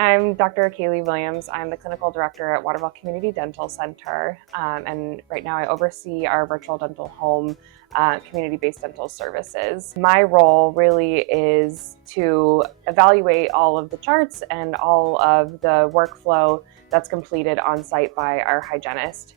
I'm Dr. Kaylee Williams. I'm the clinical director at Waterville Community Dental Center, and right now I oversee our virtual dental home community-based dental services. My role really is to evaluate all of the charts and all of the workflow that's completed on site by our hygienist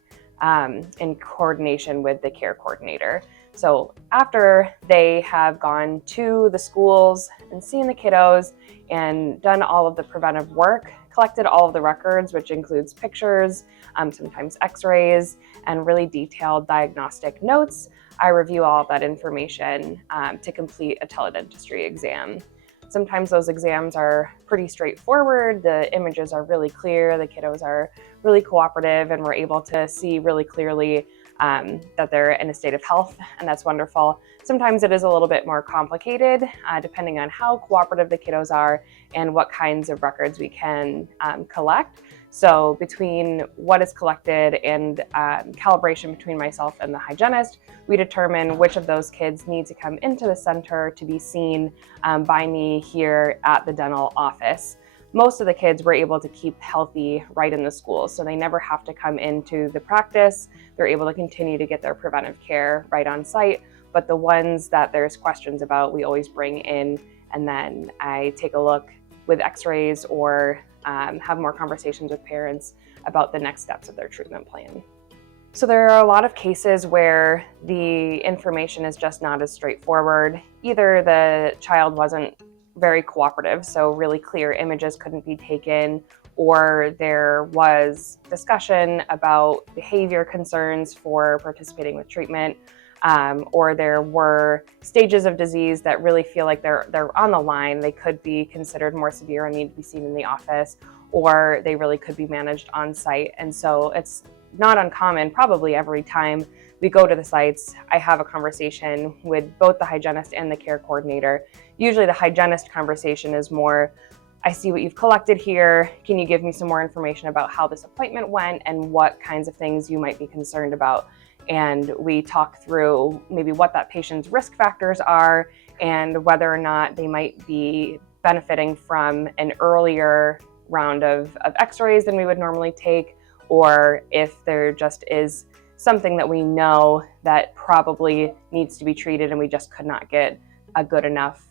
in coordination with the care coordinator. So after they have gone to the schools and seen the kiddos and done all of the preventive work, collected all of the records, which includes pictures, sometimes x-rays, and really detailed diagnostic notes, I review all of that information to complete a teledentistry exam. Sometimes those exams are pretty straightforward. The images are really clear, the kiddos are really cooperative, and we're able to see really clearly that they're in a state of health, and that's wonderful. Sometimes it is a little bit more complicated depending on how cooperative the kiddos are and what kinds of records we can collect. So between what is collected and calibration between myself and the hygienist, we determine which of those kids need to come into the center to be seen by me here at the dental office. Most of the kids were able to keep healthy right in the school, so they never have to come into the practice. They're able to continue to get their preventive care right on site, but the ones that there's questions about, we always bring in, and then I take a look with x-rays or have more conversations with parents about the next steps of their treatment plan. So there are a lot of cases where the information is just not as straightforward. Either the child wasn't very cooperative, so really clear images couldn't be taken, or there was discussion about behavior concerns for participating with treatment, or there were stages of disease that really feel like they're on the line. They could be considered more severe and need to be seen in the office, or they really could be managed on site. And so it's not uncommon, probably every time we go to the sites, I have a conversation with both the hygienist and the care coordinator. Usually the hygienist conversation is more, I see what you've collected here. Can you give me some more information about how this appointment went and what kinds of things you might be concerned about? And we talk through maybe what that patient's risk factors are and whether or not they might be benefiting from an earlier round of x-rays than we would normally take, or if there just is something that we know that probably needs to be treated and we just could not get a good enough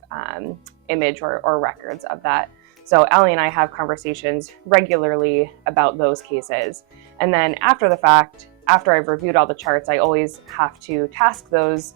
image or records of that. So Allie and I have conversations regularly about those cases. And then after the fact, after I've reviewed all the charts, I always have to task those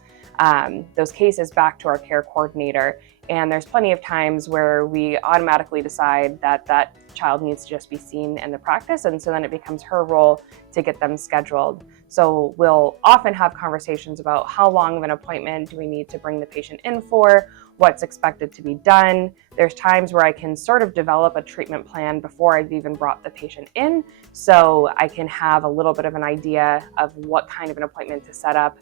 cases back to our care coordinator. And there's plenty of times where we automatically decide that that child needs to just be seen in the practice, and so then it becomes her role to get them scheduled. So we'll often have conversations about how long of an appointment do we need to bring the patient in for, what's expected to be done. There's times where I can sort of develop a treatment plan before I've even brought the patient in, so I can have a little bit of an idea of what kind of an appointment to set up.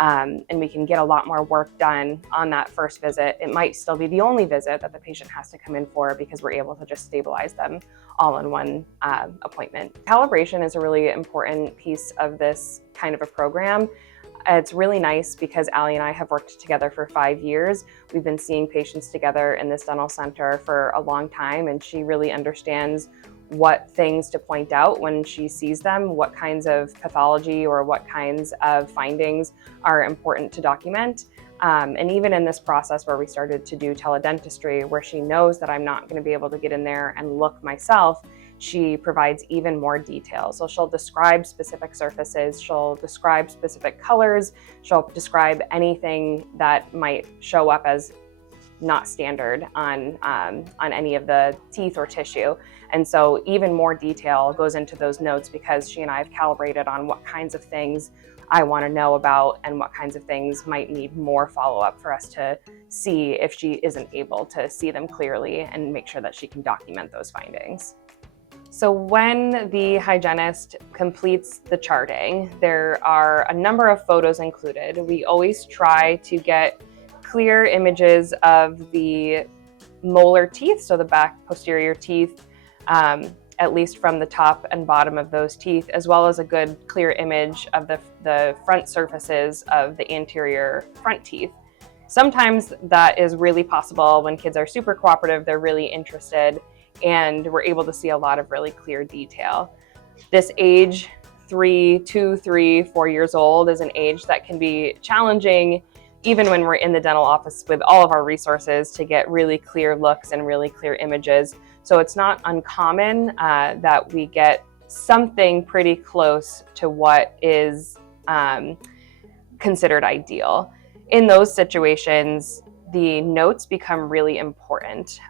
And we can get a lot more work done on that first visit. It might still be the only visit that the patient has to come in for because we're able to just stabilize them all in one appointment. Calibration is a really important piece of this kind of a program. It's really nice because Allie and I have worked together for 5 years. We've been seeing patients together in this dental center for a long time, and she really understands what things to point out when she sees them, what kinds of pathology or what kinds of findings are important to document. And even in this process where we started to do teledentistry, where she knows that I'm not going to be able to get in there and look myself, she provides even more detail. So she'll describe specific surfaces, she'll describe specific colors, she'll describe anything that might show up as not standard on any of the teeth or tissue. And so even more detail goes into those notes because she and I have calibrated on what kinds of things I want to know about and what kinds of things might need more follow-up for us to see if she isn't able to see them clearly and make sure that she can document those findings. So when the hygienist completes the charting, there are a number of photos included. We always try to get clear images of the molar teeth, so the back posterior teeth, at least from the top and bottom of those teeth, as well as a good clear image of the front surfaces of the anterior front teeth. Sometimes that is really possible when kids are super cooperative, they're really interested, and we're able to see a lot of really clear detail. This age, 2, 3, 4 years old, is an age that can be challenging even when we're in the dental office with all of our resources to get really clear looks and really clear images. So it's not uncommon that we get something pretty close to what is considered ideal. In those situations, the notes become really important.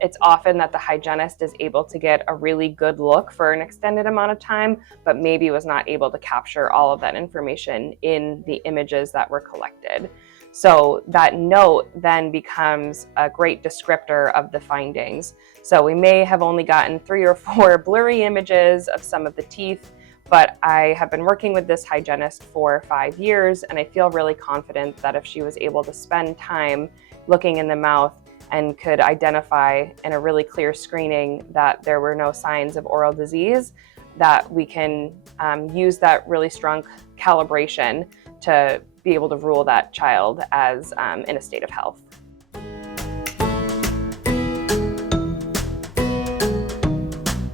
It's often that the hygienist is able to get a really good look for an extended amount of time, but maybe was not able to capture all of that information in the images that were collected. So that note then becomes a great descriptor of the findings. So we may have only gotten 3 or 4 blurry images of some of the teeth, but I have been working with this hygienist for 5 years, and I feel really confident that if she was able to spend time looking in the mouth and could identify in a really clear screening that there were no signs of oral disease, that we can use that really strong calibration to be able to rule that child as in a state of health.